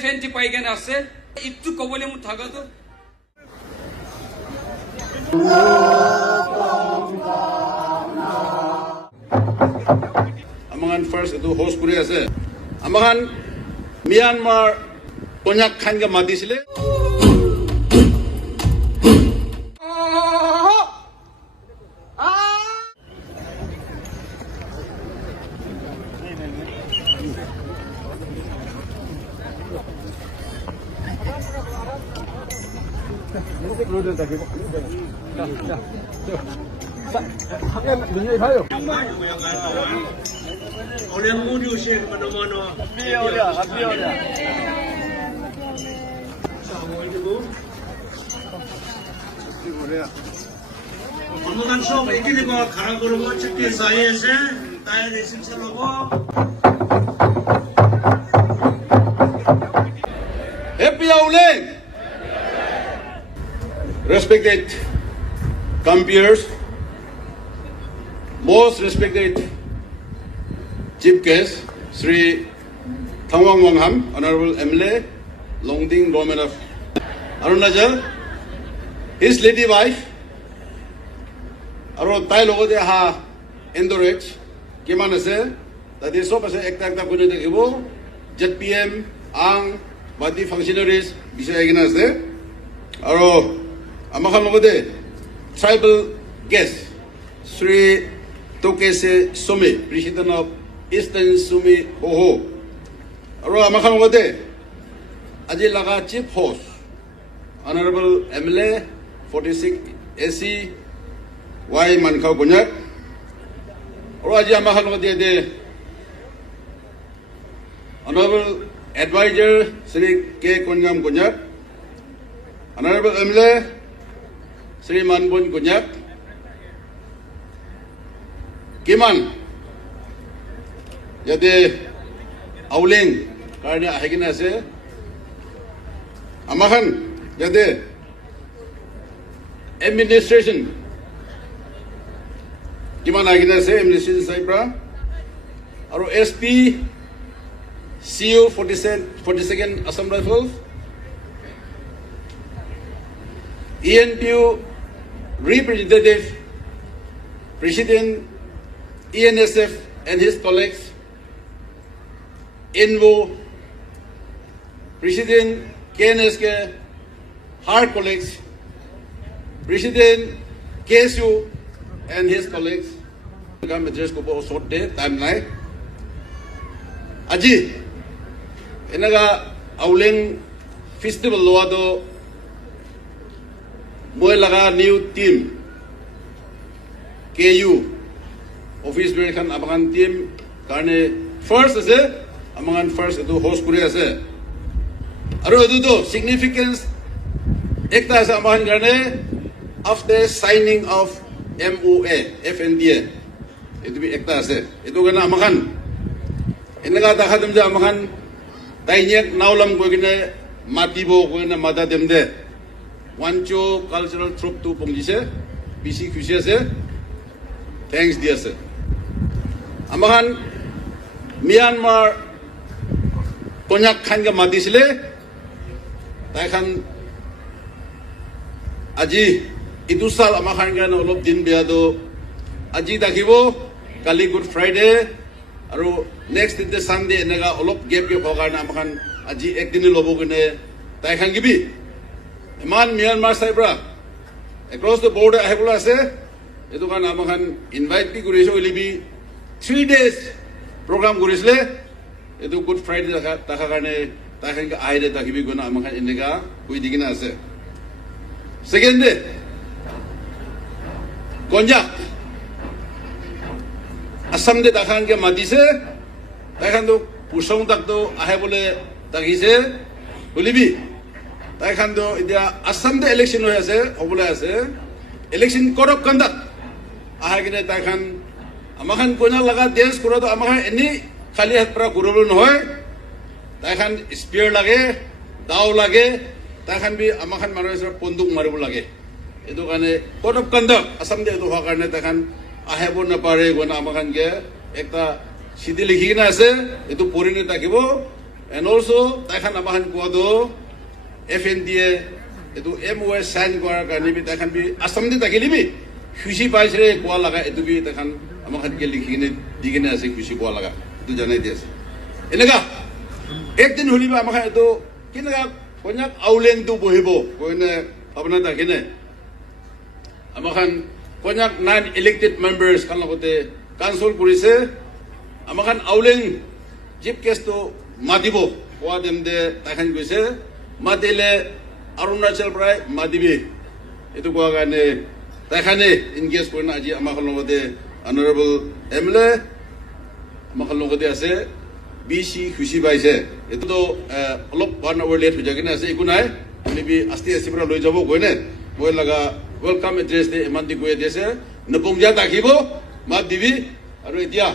FNT পাইকেন আছে একটু কবলে মু থাকা তো আমাখান ফার্স্ট এটো হোস্ট করে আছে আমাখান মিয়ানমার কন্যাক খানকে মাতিছিলে অনুদান সব এখানে খারাপ করবো চিঠি চাই আছে তাই রেসিপশন হব Happy Auling! Respected compeers, most respected Chief Guest, Sri Thangwang Wangham, Honorable MLA, Longding Government of Arunachal, his lady wife, Aro Tai Logo de Ha Endorage, Kiman ase, that is so ase ekta kune dekhibo, JPM, Ang, Badi functionaries, Bisha Egina ase, Aro Amakhan Logo de tribal guest, Sri Tokese Sumi, President of Eastern Sumi Hoho. Aro Amakhan Logo de Aji Laga Chief Host, Honorable MLA, 46 AC, Y Mankau Gunyak. Aro Aji Amakhan Logo de Honorable Advisor Sri K. Kunyam Gunyak, Honorable MLA Sri Manbun Gunyak, Kiman, Yade Auling, Karna Hagina se, Amahan, Yade Administration, Kiman Hagina se, Administration Saibra, Aro SP, CU 42nd Assam Rifles, ENPU representative, President ENSF and his colleagues, INVO, President KNSK, her colleagues, President KSU and his colleagues. Come address ko po short day time nai. Aji, enaga Auling festival loa do Moy laga new team KU office bear khan amangan team karne first ase amangan first etu host kuri ase aro etu to significance ekta ase amangan karne after signing of MOA FNDA etu bi ekta ase etu kana amangan enaga dakha demje amangan tainyak naulam koigine matibo koigine mata demde Wancho cultural troop to Pongjise, BC Kushese, thanks dear sir. Amahan Myanmar Konyak Khanga Matisle, Taikan Aji Itusal Amahangan Olop Din Beado, Aji Dakibo, Kali Good Friday, Aro next is the Sunday, Naga Olop Gap Yogan Amahan, Aji Ekdini Lobogune, Taikan Gibi. Man Myanmar Saibra across the border I have say itu kan amakan invite pi gurisho libi 3 days program gurisle itu Good Friday taka karne takan ka aide takibi guna amakan inega kui digina ase second day Konjak Assam de takan ke matise takan to pusong tak to ahe bole takise libi Taikan do India Assam de election hoye ase hobole ase election code of conduct ahagine taikan amakan konya laga dance koro to amakan eni khali hat pra gurul noy taikan spear lage dao lage taikan bi amakan manusra ponduk maribul lage etu kane code of conduct Assam de etu hoa karne taikan ahebo na pare gona amakan ge ekta চিঠি লিখি কিনে আছে এইটো পঢ়ি নাথাকিব and also' তাইখান আমাখান কোৱাটো FNDয়ে এইটো MOA sign কৰাৰ কাৰণে তাইখান বি আছাম দি থাকি দিবি খুচি পাইছে কোৱা লগা এইটো বি তাইখান আমাখানকে লিখি কিনে দি কিনে আছে খুচি পোৱা লগা এইটো জনাই দি আছে এনেকা একদিন শুনিবা আমাখান এইটো কেনেকা কন্যাক আউলেংটো বহিব কইনে আপোনাৰ তাকিনে আমাখান কন্যাক 9 ইলেক্টেড মেম্বাৰ্ছ খান লগতে কাউন্সিল কৰিছে আমাখান আউলেং চিফ কেছটো মাতিব কোৱা দেম দে তাইখান কৈছে মাতিলে অৰুণাচল পৰাই মাতিবি এইটো কোৱা কাৰণে তাইখানে ইনগেজ কৰি আজি আমাৰ লগতে অনাৰেবল MLA আমাৰ লগতে আছে BC খুচি পাইছে এইটোতো অলপ 1 আৱাৰ লেট হৈ যায় কিনে আছে একো নাই আমি আস্তে আস্তে পৰা লৈ যাব গৈ নে মই লগা ওয়েলকাম এড্ৰেছ দে ইমান দি গৈ দিছে নপংজা থাকিব মাত দিবি আৰু এতিয়া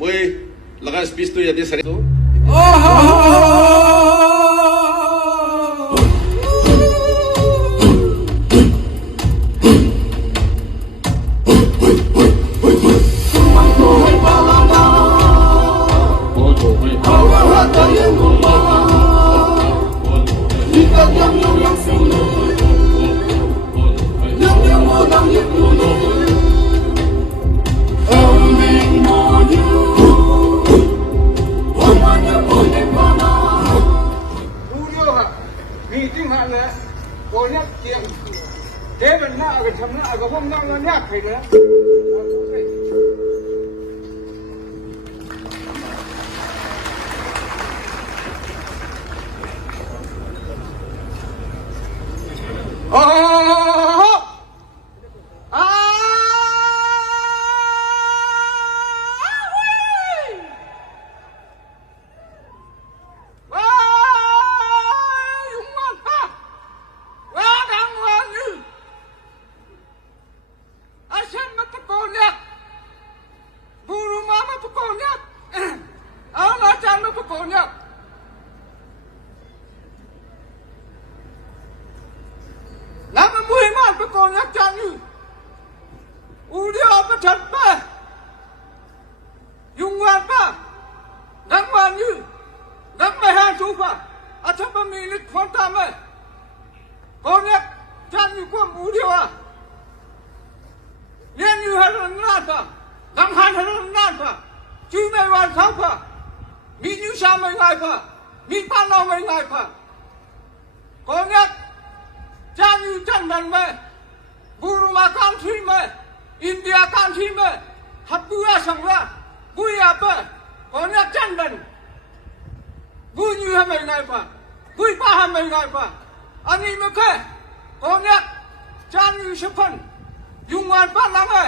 মই লগা স্পিচটো ইয়াতে চাৰিটো meeting hana konya kiang Kevin na aga chamna aga hom na na nyak khai na konya chanu udia pa chat pa yungwan pa nangwan yu nang ma ha tu pa acha pa mi lit khota me konya chanu ko udia wa yen yu ha na pa nang han ha na pa chu me wan khau pa mi nyu sa me ngai pa mi pa no me ngai pa konya chanu chan dan me Burma country में India country में हत्या संग्राम बुया पर कोने चंदन बुन्यु हमें नहीं पा बुई पा हमें नहीं पा अनी में के कोने चंदु शपन युवान पा लगे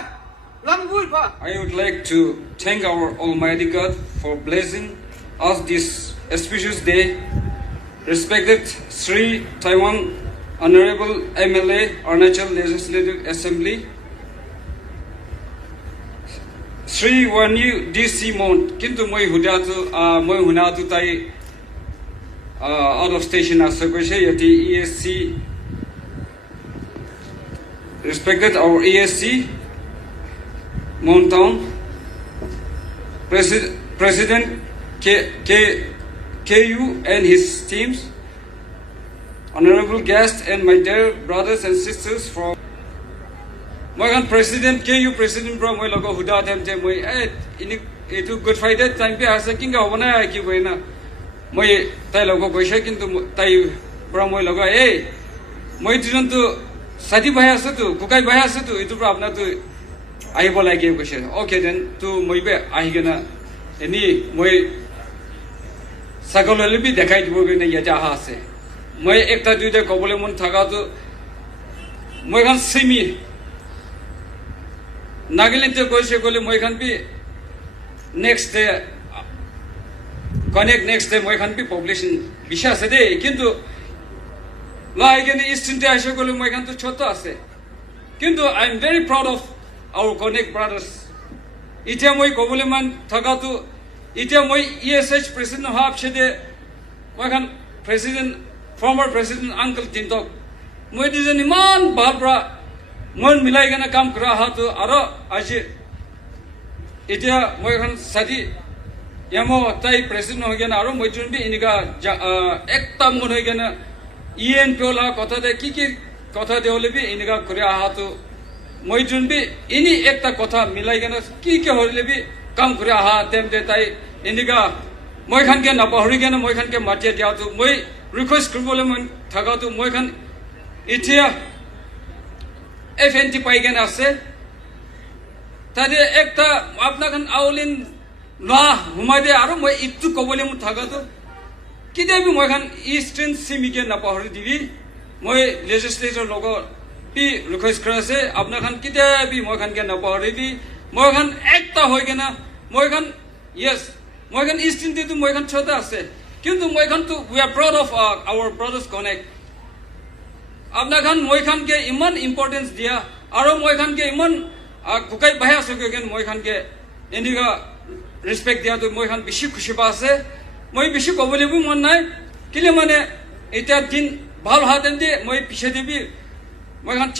लंगुई पा I would like to thank our Almighty God for blessing us this auspicious day. Respected Sri Taiwan Honorable MLA, Arunachal Legislative Assembly, Sri Wanyu DC Mount, Kintu Moi Hudatu, Moi Hunatu Tai, out of station Asakoshe, Yati ESC, respected our ESC, Mount Town, President KU and his teams, honorable guests and my dear brothers and sisters from Moigan President KU President bro moi logo huda them te moi ini itu Good Friday time pe asa kinga hona ki boina moi tai logo goisha kintu tai bro moi logo moi dijon tu sadi bhai ase tu kukai bhai ase tu itu bro apna tu ahibo lagi goisha okay then tu moi be ahigena eni moi sagolole bi dekhai dibo gena yaja ha ase মই একটা দুইটা কবলে মন থাকা তো মই খান semi নাগাল্যান্ডে কইছে গলে মই খান বি next day connect next day মই খান বি পপুলেশন বিশা আছে দে কিন্তু লাইগেনে ইস্টার্নতে আসে গলে মই খান তো ছোট আছে কিন্তু I am very proud of hour connect brothers ইটা মই কবলে মান থাকা তো ইটা মই ESH প্রেসিডেন্ট হাবছে দে মই খান president former President Uncle Tintok, moi dijan iman babra mon milai gana kam kra ha to aro aje itia moi khan sadi ইয়ামো তাই প্রেসিডেন্ট হয়ে গেনা আরো মইজন বি ইনিকা একদম মন হয়ে গেনা ইএন পেলা কথা দে কি কথা দে হলে বি ইনিকা করে আহাতো মইজন বি ইনি একটা কথা মিলাই গেনা কি হলে বি কাম করে আহা তেম দে তাই ইনিকা মই খান কে নাপাহরি গেনা মই খান কে মাটিয়া দিয়াতো মই রিকোয়েস্ট করবলে মই থাকাতো মই খান ইতিয়া FNT পাই গেনা আছে তাহলে একটা আপনাখান আউলিন না হুমাই দে আরো মই ইটু কবলে মু থাকাতো কিদেবি মই খান ইস্টার্ন সিমিকে নাপাহরি দিবি মই লেজিসলেটর লগ পি রিকোয়েস্ট করেছে আপনাখান কিদেবি মই খান কে নাপাহরি দি মই খান একটা হই গেনা মই খান ইয়েস মই খান ইস্টার্ন দিতু মই খান ছোটা আছে কিন্তু মই খান তো we are proud of our brothers connect আপনাখান মই খান কে ইমান ইম্পর্টেন্স দিয়া আরো মই খান কে ইমান কুকাই বাহে আছে কেন মই খান কে এনিকা রেসপেক্ট দিয়া তো মই খান বেশি খুশি পা আছে মই বেশি কবলেবো মন নাই কিলে মানে এটা দিন ভাল হাতেন দি মই পিছে দিবি মই খান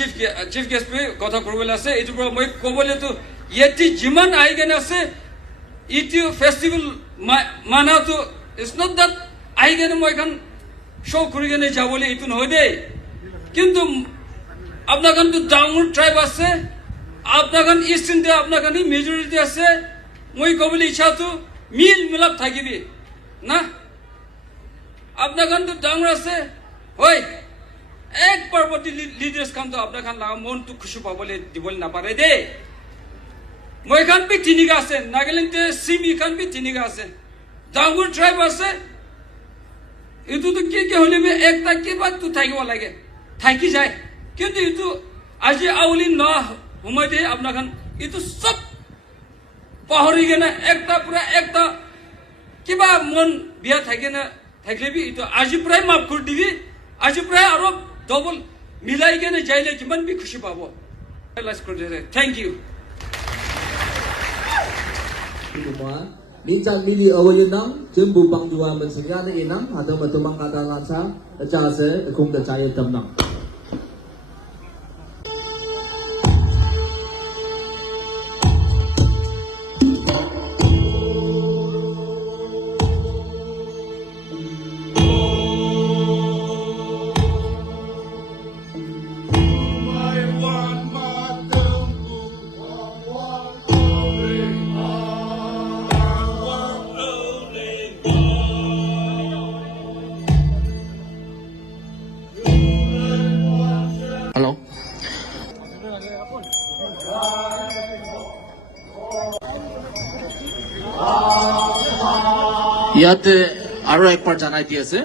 চিফ গেস্ট পে কথা করবলে আছে এটু মই কবলে তো ইয়েটি জিমান আই গেন আছে ইটি ফেস্টিভ্যাল মানা তো ইটস নট দ্যাট আই গেন মই খান শো করি গেনে যাবলে ইটু নহয় দে কিন্তু আপনাখান তো ডাঙর ট্রাইব আছে আপনাখান ইস্ট ইন্ডিয়া আপনাখান মেজরিটি আছে মই কবলে ইচ্ছা তো মিল মিলাপ থাকিবি না আপনাখান তো ডাঙর আছে হয় এক পরবর্তী লিডার্স খান তো আপনাখান মন তো খুশি পাবলে দিবলে না পারে দে মই খান বি তিনিগা আছে নাগাল্যান্ডে সিমি খান বি তিনিগা আছে ডাঙর ট্রাইব আছে এটু তো কি হলে একটা কি বাদ তো থাকিব লাগে থাকি যায় কিন্তু এটু আজি আউলি না হুমাই দে আপনাখান এটু সব পাহরি গেনা একটা পুরা একটা কিবা মন বিয়া থাকে না থাকলে বি এটু আজি প্রায় মাফ করে দিবি আজি প্রায় আরো ডবল মিলাই গেনে যাইলে কিমান বি খুশি পাব thank you Mincan mili awayenang jembu bang dua mensegana inang atau matumang kata lansa jasa kum dacaya tamnang. Hello. ইয়াতে আৰু একবাৰ জানাই দি আছে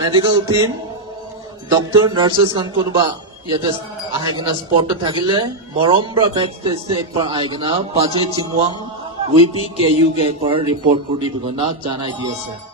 মেডিকেল টিম ডক্টৰ নাৰ্ছেছ খান কোনোবা ইয়াতে আহি কিনা স্পটত থাকিলে মৰম পৰা বেক ষ্টেজে একবাৰ আহি কিনা পাজৈ চিংৱাং উইপি কে ইউ কে একবাৰ ৰিপৰ্ট কৰি দিব না জানাই দি আছে